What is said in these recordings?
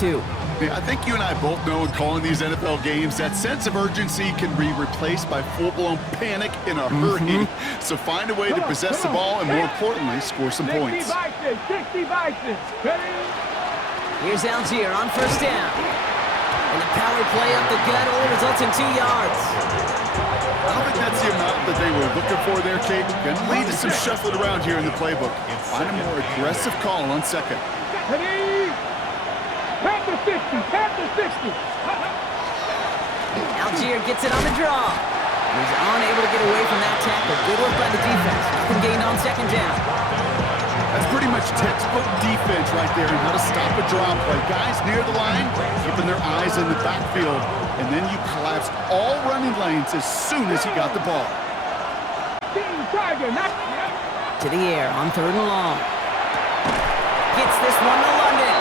2. Yeah, I think you and I both know in calling these NFL games that sense of urgency can be replaced by full-blown panic in a hurry. So find a way to possess the ball and, more importantly, score some points. 60 Vikings. Here's Algier on first down. And the power play up the gut only results in 2 yards. I don't think that's the amount that they were looking for there, Kate. Going to lead to some shuffling around here in the playbook. Find a more aggressive call on second. Panther 60. Algier gets it on the draw. He's unable to get away from that tackle. Good work by the defense. Nothing gained on second down. That's pretty much textbook defense right there and how to stop a draw play. Guys near the line, keeping their eyes in the backfield, and then you collapsed all running lanes as soon as he got the ball. To the air on 3rd and long. Gets this one to London.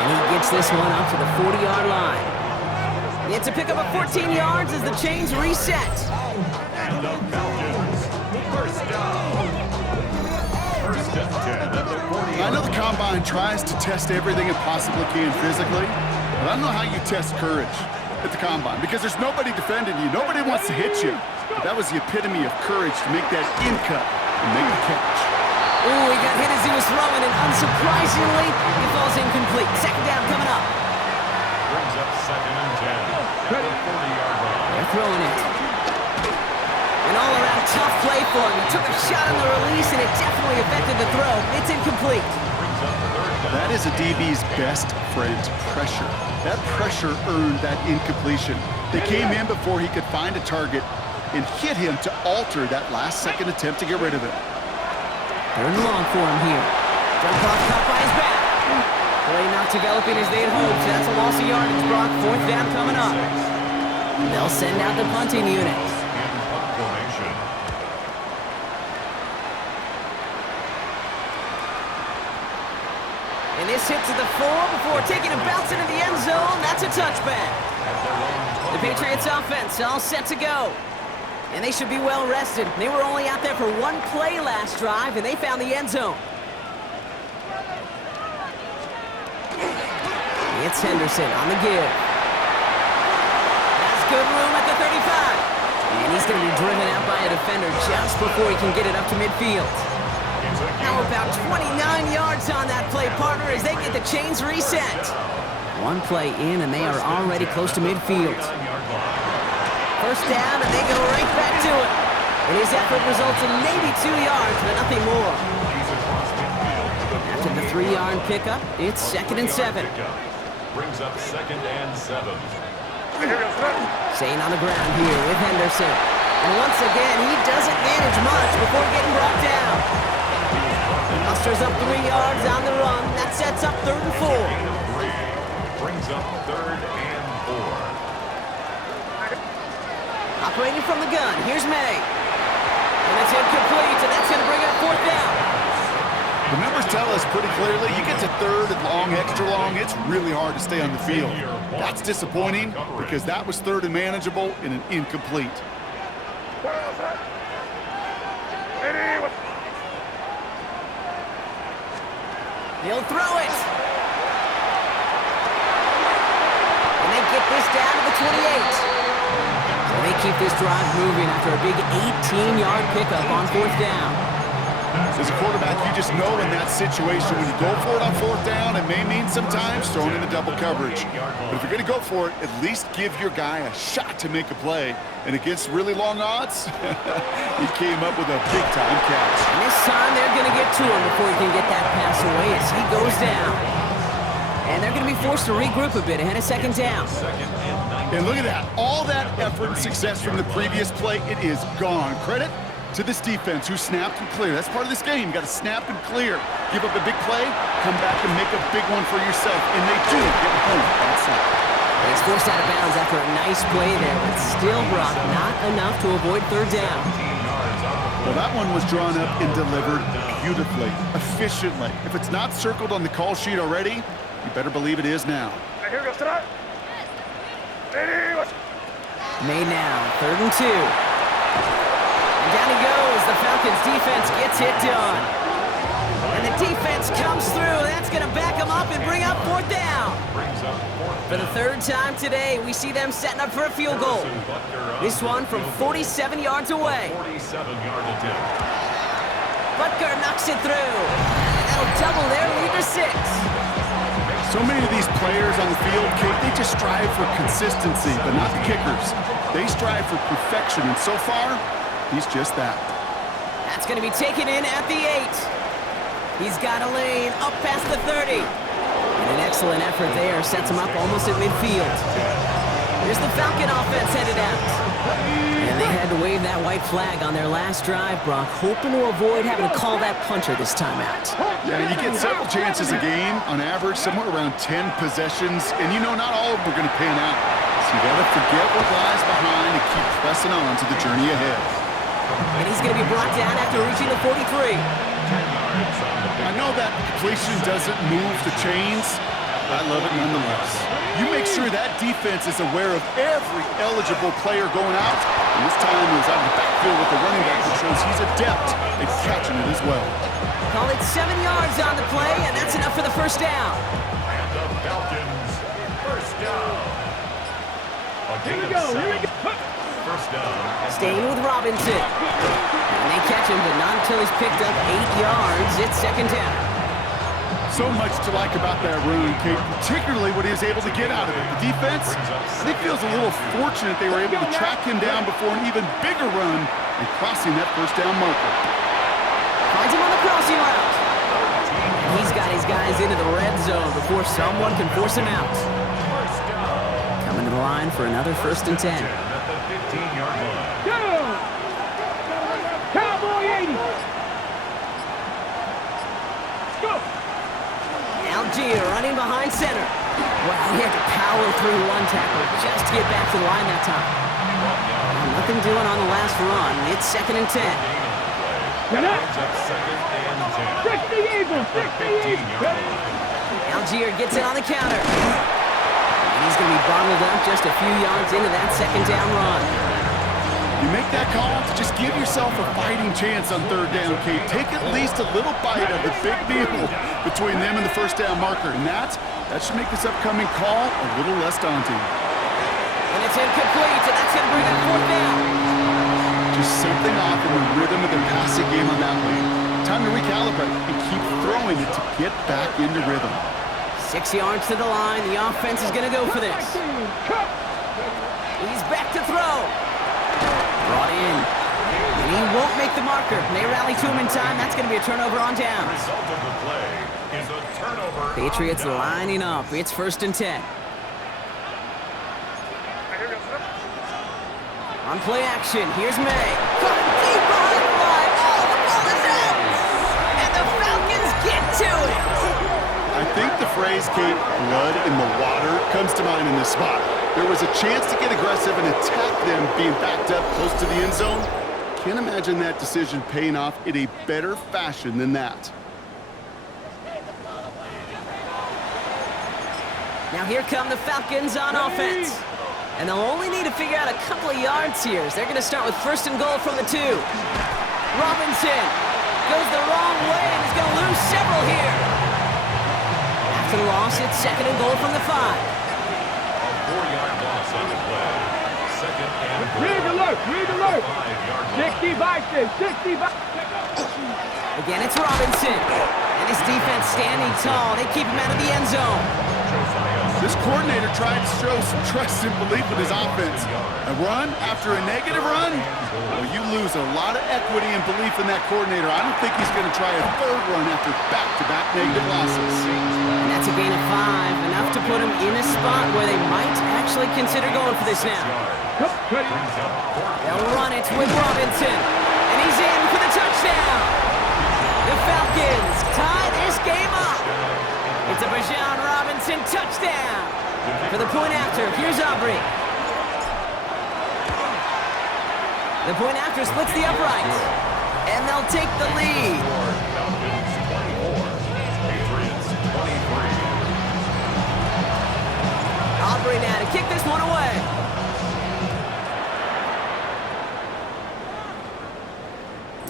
And he gets this one up to the 40-yard line. It's a pickup of 14 yards as the chains reset. And the Falcons, first down. First and 10 at the 40. I know the Combine tries to test everything it possibly can physically, but I don't know how you test courage at the Combine because there's nobody defending you. Nobody wants to hit you. But that was the epitome of courage to make that in cut and make the catch. Ooh, he got hit as he was throwing, and unsurprisingly, he falls incomplete. Second down coming up. Brings up second and 10 at the 40-yard line. They're throwing it. An all-around tough play for him. He took a shot on the release, and it definitely affected the throw. It's incomplete. Brings up third down. That is a DB's best friend, pressure. That pressure earned that incompletion. They came in before he could find a target and hit him to alter that last-second attempt to get rid of it. 3rd and long for him here. Jump off caught by his back. Play not developing as they had hoped. That's a loss of yardage. Brock, 4th down coming up. They'll send out the punting unit. In punt formation. And this hit to the 4 before taking a bounce into the end zone. That's a touchback. The Patriots offense all set to go. And they should be well rested. They were only out there for 1 play last drive, and they found the end zone. It's Henderson on the give. Has good room at the 35. And he's going to be driven out by a defender just before he can get it up to midfield. Now about 29 yards on that play, partner, as they get the chains reset. 1 play in, and they are already close to midfield. First down, and they go right back to it. And his effort results in maybe 2 yards, but nothing more. After the 3-yard pickup, it's 2nd and 7. Brings up 2nd and 7. Staying on the ground here with Henderson. And once again, he doesn't manage much before getting brought down. He musters up 3 yards on the run. That sets up 3rd and 4. Brings up 3rd and 4. Operating from the gun, here's May. And it's incomplete, and that's going to bring up 4th down. The numbers tell us pretty clearly, you get to 3rd and long, extra long, it's really hard to stay on the field. That's disappointing because that was 3rd and manageable in an incomplete. He'll throw it. And they get this down to the 28. So they keep this drive moving after a big 18-yard pickup on 4th down. As a quarterback, you just know in that situation when you go for it on 4th down, it may mean sometimes throwing in the double coverage. But if you're going to go for it, at least give your guy a shot to make a play. And against really long odds, he came up with a big-time catch. And this time they're going to get to him before he can get that pass away as he goes down. And they're going to be forced to regroup a bit ahead of 2nd down. And look at that. All that effort and success from the previous play, it is gone. Credit to this defense who snapped and cleared. That's part of this game. You got to snap and clear. Give up a big play, come back and make a big one for yourself. And they do get home. That's it. He's forced out of bounds after a nice play there, but still, Brock, not enough to avoid 3rd down. Well, that one was drawn up and delivered beautifully, efficiently. If it's not circled on the call sheet already, you better believe it is now. Made now, 3rd and 2. And down he goes. The Falcons defense gets it done. And the defense comes through. That's going to back him up and bring up 4th down. For the third time today, we see them setting up for a field goal. This one from 47 yards away. 47-yard attempt. Butker knocks it through. And that'll double their lead to 6. So many of these players on the field, Kate, they just strive for consistency, but not the kickers. They strive for perfection, and so far, he's just that. That's going to be taken in at the 8. He's got a lane up past the 30. And an excellent effort there sets him up almost at midfield. Here's the Falcon offense headed out. And they had to wave that white flag on their last drive, Brock, hoping to avoid having to call that punter this time out. Yeah, you get several chances a game, on average, somewhere around 10 possessions, and you know not all of them are going to pan out. So you got to forget what lies behind and keep pressing on to the journey ahead. And he's going to be brought down after reaching the 43. I know that completion doesn't move the chains, but I love it nonetheless. You make sure that defense is aware of every eligible player going out, and this time he was out of the backfield with the running back that shows he's adept at catching it as well. Call it 7 yards on the play, and that's enough for the first down. And the Falcons, first down. Here we go, here we go. First down. Staying with Robinson. And they catch him, but not until he's picked up 8 yards. It's second down. So much to like about that run, Kate, particularly what he was able to get out of it. The defense, I think, feels a little fortunate they were able to track him down before an even bigger run and crossing that first down marker. Finds him on the crossing route. And he's got his guys into the red zone before someone can force him out. Coming to the line for another first and 10. At the 15-yard line. Go! Cowboy 80. Go! Algier running behind center. Wow, he had to power through one tackle just to get back to the line that time. Well, nothing doing on the last run. It's second and 10. Get up! Brings up second and 10. 60 Eagles, 60 Eagles. Algier gets it on the counter. And he's going to be bottled up just a few yards into that second down run. You make that call to just give yourself a fighting chance on third down, Kate. Take at least a little bite of the big deal between them and the first down marker. And that should make this upcoming call a little less daunting. And it's incomplete, and that's going to bring up fourth down. Just something off in the rhythm of their passing game on that lane. Time to recalibrate and keep throwing it to get back into rhythm. 6 yards to the line. The offense is going to go for this. He's back to throw. Brought in. And he won't make the marker. They rally to him in time. That's going to be a turnover on downs. Result of the play is a turnover. Patriots on down. lining up. It's first and 10. On play action, here's May. Caught deep behind the line. Oh, the ball is out! And the Falcons get to it! I think the phrase, Kate, blood in the water, comes to mind in this spot. There was a chance to get aggressive and attack them being backed up close to the end zone. Can't imagine that decision paying off in a better fashion than that. Now here come the Falcons on offense. And they'll only need to figure out a couple of yards here. They're going to start with first and goal from the 2. Robinson goes the wrong way and is going to lose several here. After the loss, it's second and goal from the 5. 4-yard loss on the play. Second and goal. Read alert, read alert. 5-yard line. 60 Vikings, 60 Again, it's Robinson. And his defense standing tall. They keep him out of the end zone. This coordinator tried to show some trust and belief in his offense. A run after a negative run? Well, you lose a lot of equity and belief in that coordinator. I don't think he's going to try a third run after back-to-back negative losses. And that's a gain of 5, enough to put him in a spot where they might actually consider going for this now. They'll run it with Robinson. And he's in for the touchdown. The Falcons tie this game up. It's a Bijan Robinson touchdown. For the point after, here's Aubrey. The point after splits the upright. And they'll take the lead. Falcons 24, Patriots 23. Aubrey now to kick this one away.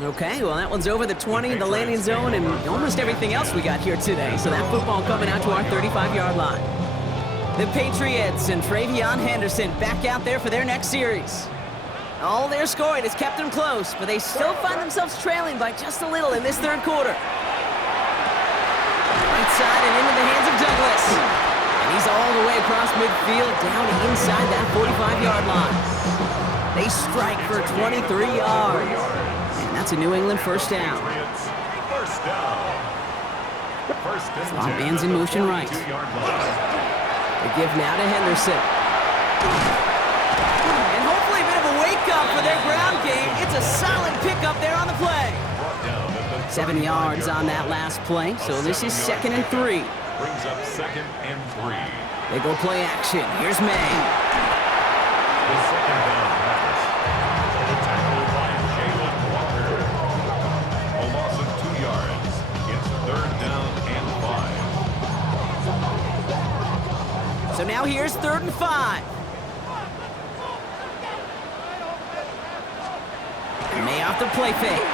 Okay, well, that one's over the 20, the landing zone, and almost everything else we got here today. So that football coming out to our 35-yard line. The Patriots and Henderson back out there for their next series. All their scoring has kept them close, but they still find themselves trailing by just a little in this third quarter. Right side and into the hands of Douglas. And he's all the way across midfield down inside that 45-yard line. They strike for 23 yards. And that's a New England first down. First down. Slot man's in motion right. They give now to Henderson. And hopefully a bit of a wake-up for their ground game. It's a solid pickup there on the play. 7 yards on that last play, so this is 2nd and 3. Brings up 2nd and 3. They go play action. Here's May. The second down pass. The tackle by Jalen Walker. A loss of 2 yards. It's 3rd down and 5. So now here's 3rd and 5. May off the play fake.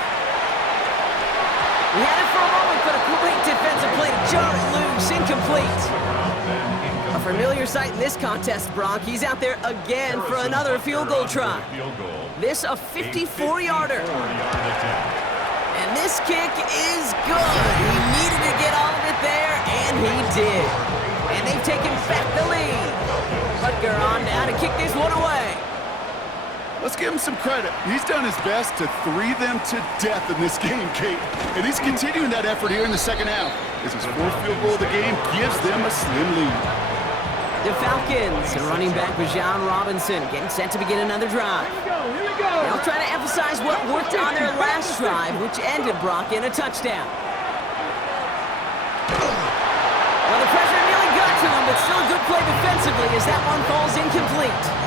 We had it for a moment, but a great defensive play to jar it loose. Incomplete. A familiar sight in this contest, Brock. He's out there again for another field goal try. This a 54-yarder. And this kick is good. He needed to get all of it there, and he did. And they've taken back the lead. Butker on now to kick this one away. Let's give him some credit. He's done his best to three them to death in this game, Kate. And he's continuing that effort here in the second half, as his 4th field goal of the game gives them a slim lead. The Falcons and running back Bijan Robinson getting set to begin another drive. Here we go. They'll try to emphasize what worked on their last drive, which ended Brock in a touchdown. Well, the pressure nearly got to him, but still a good play defensively as that one falls incomplete.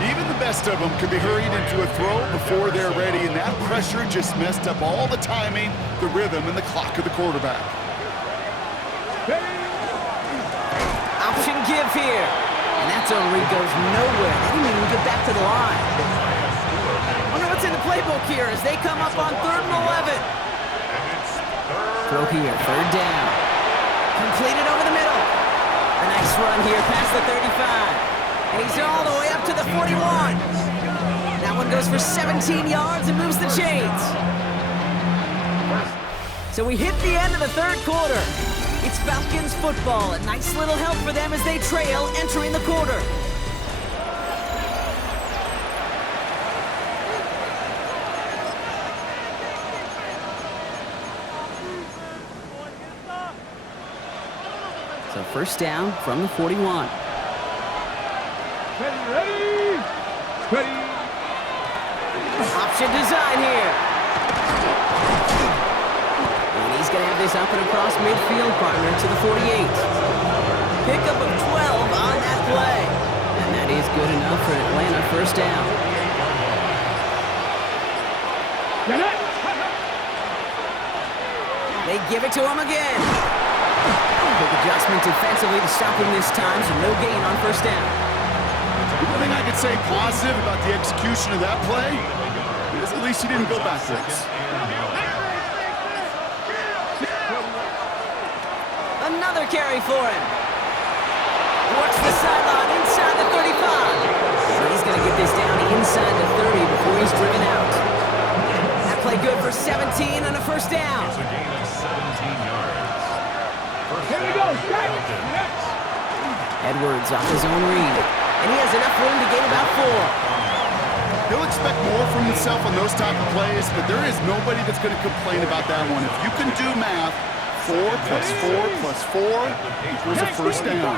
Even the best of them could be hurried into a throw before they're ready, and that pressure just messed up all the timing, the rhythm, and the clock of the quarterback. Option give here. And that zone read goes nowhere. They didn't even get back to the line. Wonder what's in the playbook here as they come up on 3rd and 11. Throw here, 3rd down. Completed over the middle. A nice run here past the 35. And he's all the way up to the 41. That one goes for 17 yards and moves the chains. So we hit the end of the third quarter. It's Falcons football. A nice little help for them as they trail entering the quarter. So first down from the 41. Ready. Option design here. And he's going to have this up and across midfield, partner, to the 48. Pickup of 12 on that play. And that is good enough for Atlanta first down. They give it to him again. Quick adjustment defensively to stop him this time, so no gain on first down. One thing I could say positive about the execution of that play is at least he didn't go backwards. Another carry for him. Works the sideline inside the 35. He's going to get this down inside the 30 before he's driven out. That play good for 17 and a first down. It's a gain of 17 yards. Here we go. Edwards off his own read. And he has enough room to gain about 4. He'll expect more from himself on those type of plays, but there is nobody that's going to complain about that one. If you can do math, 4 plus 4 plus 4 equals a first down.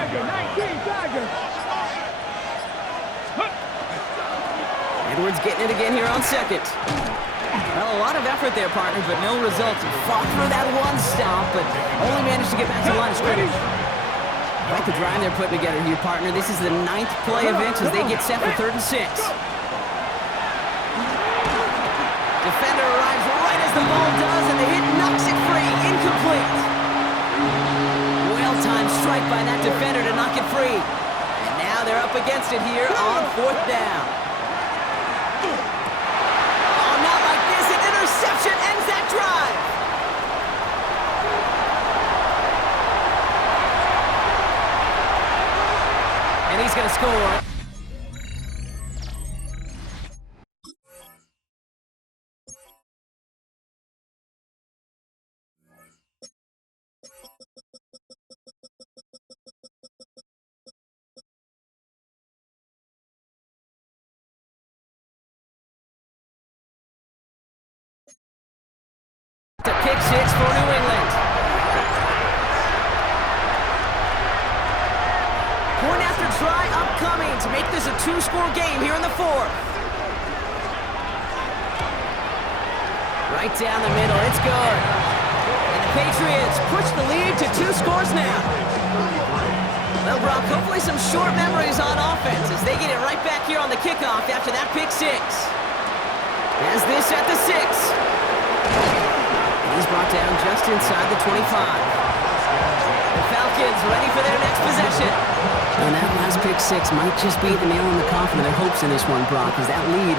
Edwards getting it again here on 2nd. Well, a lot of effort there, partner, but no results. He fought through that one stop, but only managed to get back to the line of scrimmage. Quite the drive they're putting together here, partner. This is the 9th play of it as they get set for 3rd and 6. Defender arrives right as the ball does, and the hit knocks it free. Incomplete. Well-timed strike by that defender to knock it free. And now they're up against it here on 4th down. Oh, not like this. An interception ends that drive. And he's going to score. To pick six for New England. Point after try upcoming to make this a two-score game here in the fourth. Right down the middle, it's good. And the Patriots push the lead to 2 scores now. Well, Brock, hopefully some short memories on offense as they get it right back here on the kickoff after that pick six. As this at the 6. He's brought down just inside the 25. The Falcons ready for their next possession. And that last pick six might just be the nail in the coffin of their hopes in this one, Brock, as that lead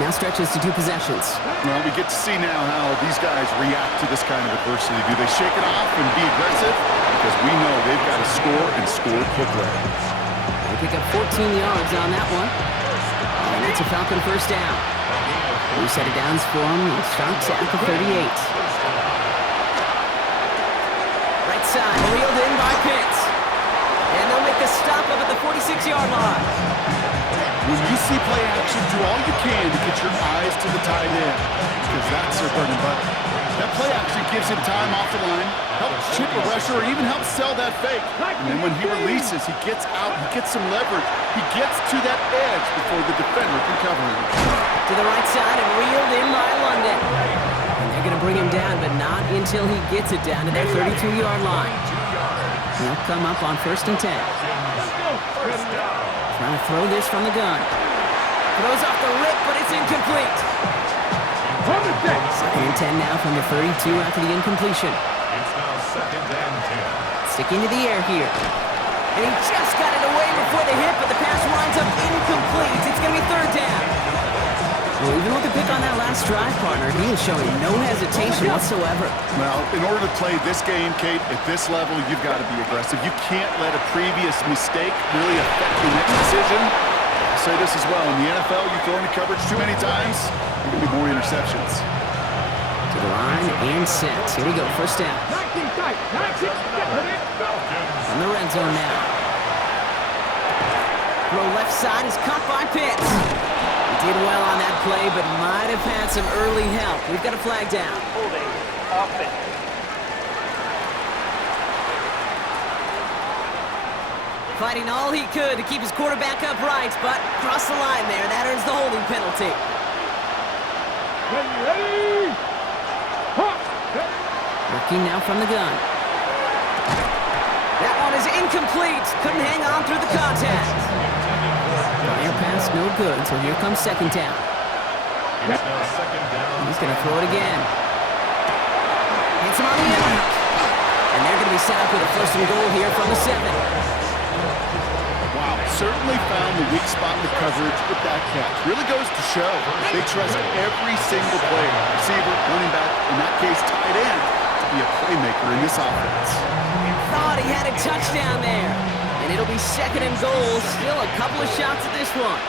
now stretches to 2 possessions. Well, we get to see now how these guys react to this kind of adversity. Do they shake it off and be aggressive? Because we know they've got to score and score quickly. They pick up 14 yards on that one. And it's a Falcon first down. New set of downs for him. He starts at the 38. Right side, reeled in by Pitts. And they'll make the stop up at the 46-yard line. When you see play action, do all you can to get your eyes to the tight end, because that's their bread and butter. That play action gives him time off the line, helps chip a rusher, or even helps sell that fake. And then when he releases, he gets out, he gets some leverage. He gets to that edge before the defender can cover him. To the right side and reeled in by London. And they're going to bring him down, but not until he gets it down to their 32-yard line. He'll come up on 1st and 10. Trying to throw this from the gun. Throws off the rip, but it's incomplete. 2nd and 10 now from the 32 after the incompletion. It's now 2nd and 10. Sticking to the air here. And he just got it away before the hit, but the pass winds up incomplete. It's going to be 3rd down. Well, even with the pick on that last drive, partner, he is showing no hesitation whatsoever. Well, in order to play this game, Kate, at this level, you've got to be aggressive. You can't let a previous mistake really affect the next decision. I'll say this as well. In the NFL, you throw into coverage too many times, there are going to be more interceptions. To the line and set. Here we go, 1st down. From the red zone now. Throw left side is caught by Pitts. He did well on that play, but might have had some early help. We've got a flag down. Holding offense. Fighting all he could to keep his quarterback upright, but crossed the line there. That earns the holding penalty. Ready? Working now from the gun. That one is incomplete. Couldn't hang on through the contact. Air pass no good, so here comes 2nd down. It's now 2nd down. He's going to throw it again. Hits him on the end. And they're going to be set up with a 1st and goal here from the 7. Wow, certainly found the weak spot in the coverage with that catch. Really goes to show they trust every single player, receiver, running back, in that case tight end, to be a playmaker in this offense. Thought he had a touchdown there. And it'll be 2nd and goal. Still a couple of shots at this one.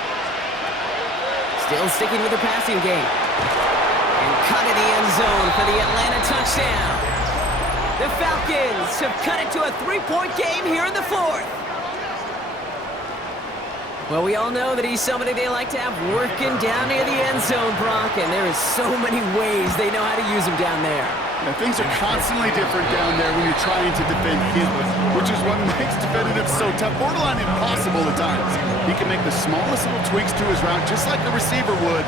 Still sticking with the passing game. And cut in the end zone for the Atlanta touchdown. The Falcons have cut it to a 3-point game here in the 4th. Well, we all know that he's somebody they like to have working down near the end zone, Brock, and there is so many ways they know how to use him down there. Now, things are constantly different down there when you're trying to defend him, which is what makes defending him so tough, borderline impossible at times. He can make the smallest little tweaks to his route, just like a receiver would.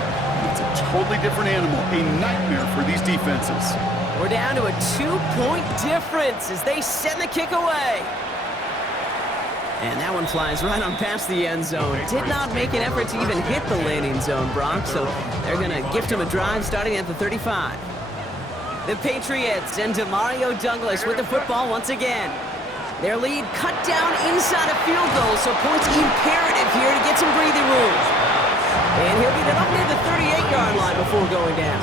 It's a totally different animal, a nightmare for these defenses. We're down to a 2-point difference as they send the kick away. And that one flies right on past the end zone. Did not make an effort to even hit the landing zone, Brock, so they're going to gift him a drive starting at the 35. The Patriots and Demario Douglas with the football once again. Their lead cut down inside a field goal, so points imperative here to get some breathing room. And he'll get it up near the 38-yard line before going down.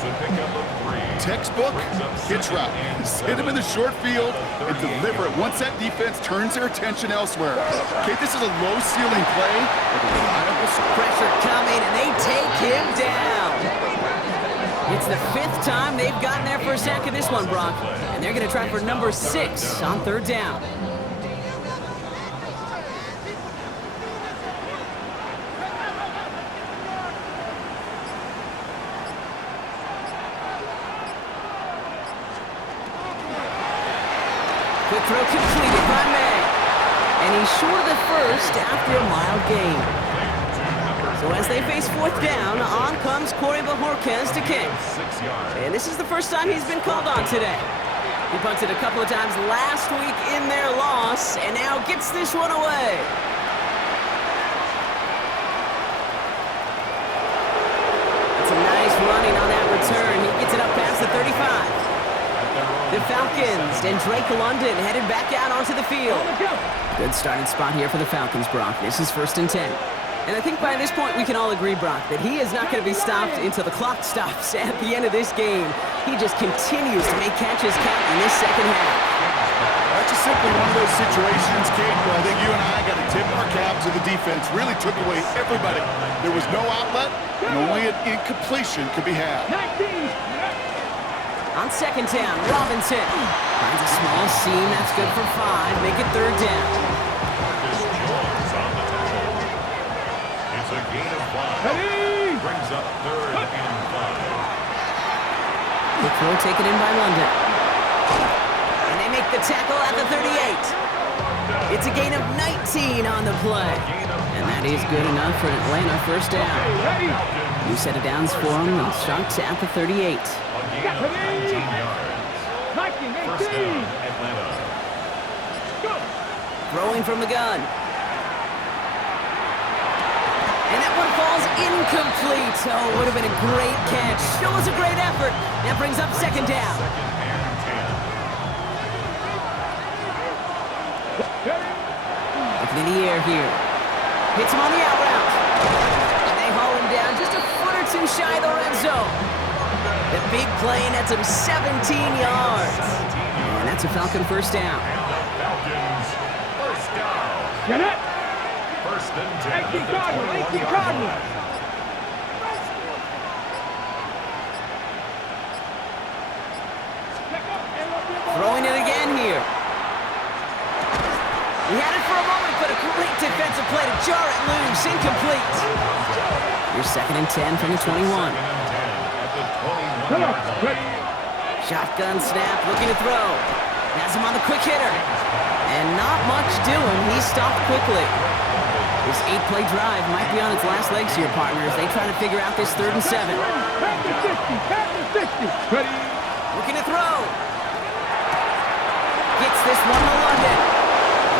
It's a pickup of 3. Textbook hitch route. Just hit him in the short field and deliver it once that defense turns their attention elsewhere. Okay, this is a low-ceiling play, but a reliable Pressure coming, and they take him down. It's the 5th time they've gotten their first sack of this one, Brock. And they're going to try for number 6 on 3rd down. Quick throw completed by May. And he's short of the first after a mild gain. So as they face 4th down, on comes Corey Bajorquez to kick. 6 yards. And this is the first time he's been called on today. He punted a couple of times last week in their loss, and now gets this one away. It's a nice running on that return. He gets it up past the 35. The Falcons and Drake London headed back out onto the field. Good starting spot here for the Falcons, Brock. This is 1st and 10. And I think by this point we can all agree, Brock, that he is not going to be stopped until the clock stops at the end of this game. He just continues to make catches count in this second half. That's just simply one of those situations, Kate, where I think you and I got to tip our cap to the defense. Really took away everybody. There was no outlet, and only an incompletion could be had. On 2nd down, Robinson finds a small seam. That's good for 5. Make it 3rd down. It's a gain of 5. Brings up 3rd and 5. The throw taken in by London. And they make the tackle at the 38. It's a gain of 19 on the play. And that is good enough for an Atlanta 1st down. New set of downs for them, and starts at the 38. A gain of 19 yards. 1st down, Atlanta. Throwing from the gun. And that one falls incomplete. Oh, would have been a great catch. Still was a great effort. That brings up 2nd down. 2nd and 10. Looking in the air here. Hits him on the out route. And they haul him down just a foot or 2 shy of the red zone. The big play nets him 17 yards. And that's a Falcon 1st down. Falcons 1st down. Get it! 1st and 10. 18 Cardinals. Throwing it again here. He had it for a moment, but a great defensive play to jar it loose. Incomplete. Your 2nd and 10 from the 21. 2nd and 10 at the 21-yard line. Shotgun snap, looking to throw. Has him on the quick hitter. And not much doing. He's stopped quickly. This 8-play drive might be on its last legs here, partners. They try to figure out this 3rd and 7. Looking to throw. Gets this one to London.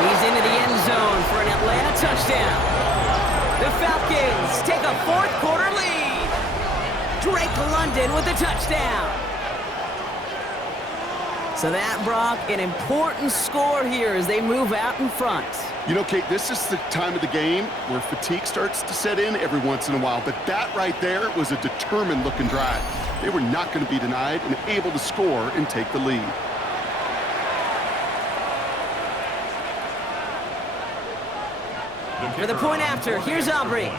He's into the end zone for an Atlanta touchdown. The Falcons take a 4th quarter lead. Drake London with the touchdown. So that, Brock, an important score here as they move out in front. You know, Kate, this is the time of the game where fatigue starts to set in every once in a while, but that right there was a determined-looking drive. They were not going to be denied and able to score and take the lead. For the point after, here's Aubrey.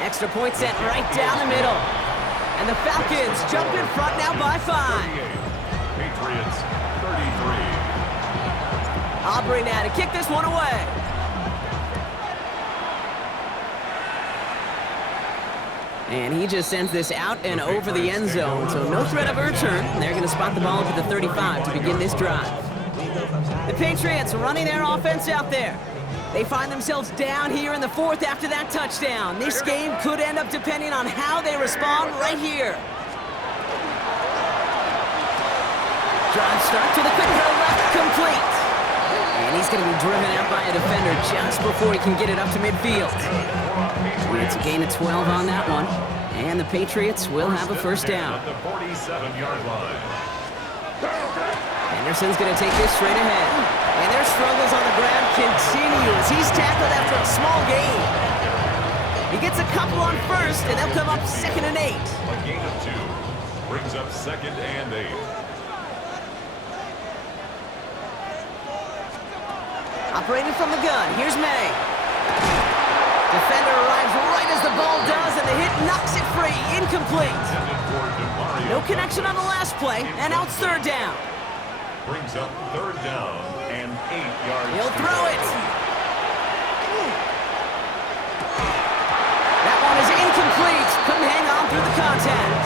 Extra point set right down the middle. And the Falcons jump in front now by 5. Patriots 33. Aubrey now to kick this one away. And he just sends this out and over the end zone, so no threat of a return. They're going to spot the ball up at the 35 to begin this drive. The Patriots running their offense out there. They find themselves down here in the 4th after that touchdown. This game could end up depending on how they respond right here. Drive start to the quick throw left, complete. And he's going to be driven out by a defender just before he can get it up to midfield. It's a gain of 12 on that one. And the Patriots will have a 1st down. At the 47-yard line. Anderson's going to take this straight ahead. And their struggles on the ground continue as he's tackled after a small gain. He gets a couple on first, and they'll come up 2nd and 8. A gain of 2 brings up 2nd and 8. Operating from the gun, here's May. Defender arrives right as the ball does, and the hit knocks it free. Incomplete. No connection on the last play, and now it's 3rd down. Brings up 3rd down and 8 yards. He'll throw it. That one is incomplete. Couldn't hang on through the contact.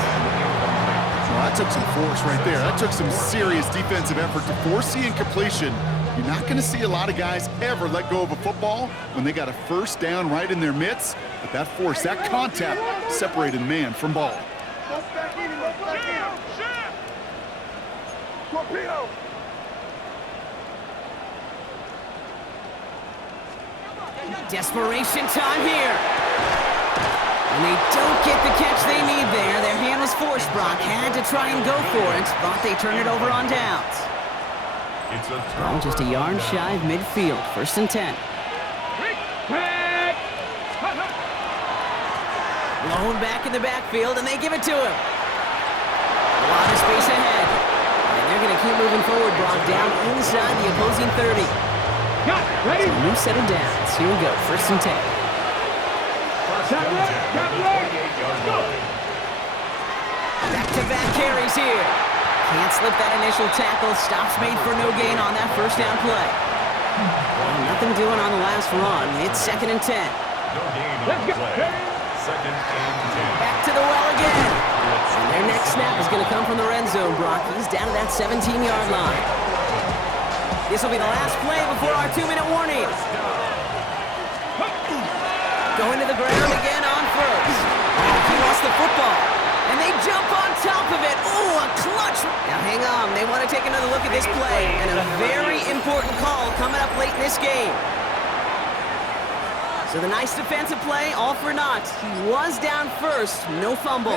Well, that took some force right there. That took some serious defensive effort to force the incompletion. You're not going to see a lot of guys ever let go of a football when they got a 1st down right in their midst. But that force, that contact, separated man from ball. Torpedo! Desperation time here. And they don't get the catch they need there. Their hand was forced. Brock had to try and go for it, but they turn it over on downs. It's a Ball just a yard shy of midfield. 1st and 10. Blown back in the backfield, and they give it to him. A lot of space ahead. And they're going to keep moving forward, Brock, down inside the opposing 30. Ready? So new set of downs. Here we go. 1st and 10. Back-to-back carries here. Can't slip that initial tackle. Stops made for no gain on that 1st down play. Well, nothing doing on the last run. It's 2nd and 10. No gain on the play. 2nd and 10. Back to the well again. And their next snap is going to come from the red zone, Brock. He's down to that 17-yard line. This will be the last play before our 2-minute warning. Going to the ground again on 1st. Oh, he lost the football. And they jump on top of it. Oh, a clutch. Now, hang on. They want to take another look at this play. And a very important call coming up late in this game. So the nice defensive play, all for naught. He was down 1st. No fumble.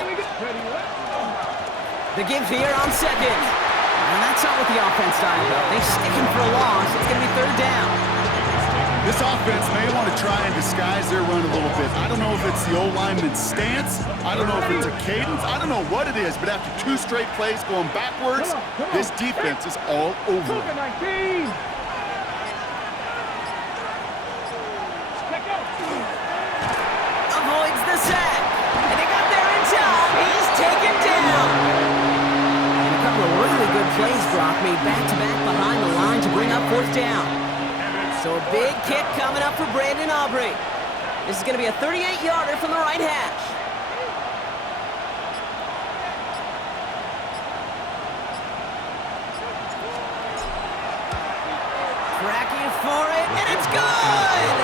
The give here on 2nd. And that's not what the offense dialed up. They stick him for a loss. It's going to be 3rd down. This offense may want to try and disguise their run a little bit. I don't know if it's the old lineman's stance. I don't know if it's a cadence. I don't know what it is, but after 2 straight plays going backwards, this defense is all over it. Avoids the sack. And they got there in time. He's taken down. And a couple of really good plays, Brock, made back-to-back behind the line to bring up 4th down. So a big kick coming up for Brandon Aubrey. This is going to be a 38-yarder from the right hash. Tracking for it, and it's good!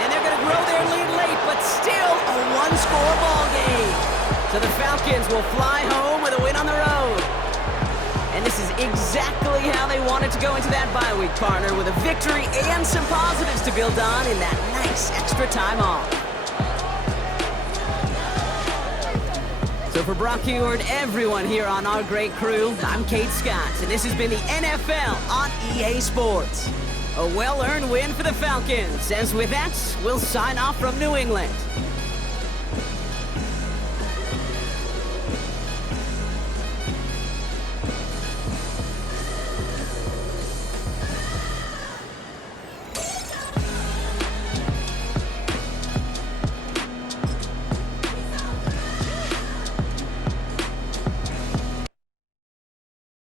And they're going to grow their lead late, but still a 1-score ball game. So the Falcons will fly home with a win on the road. And this is exactly how they wanted to go into that bye week, partner, with a victory and some positives to build on in that nice extra time off. So for Brock Heward, everyone here on our great crew, I'm Kate Scott, and this has been the NFL on EA Sports. A well-earned win for the Falcons, as with that, we'll sign off from New England.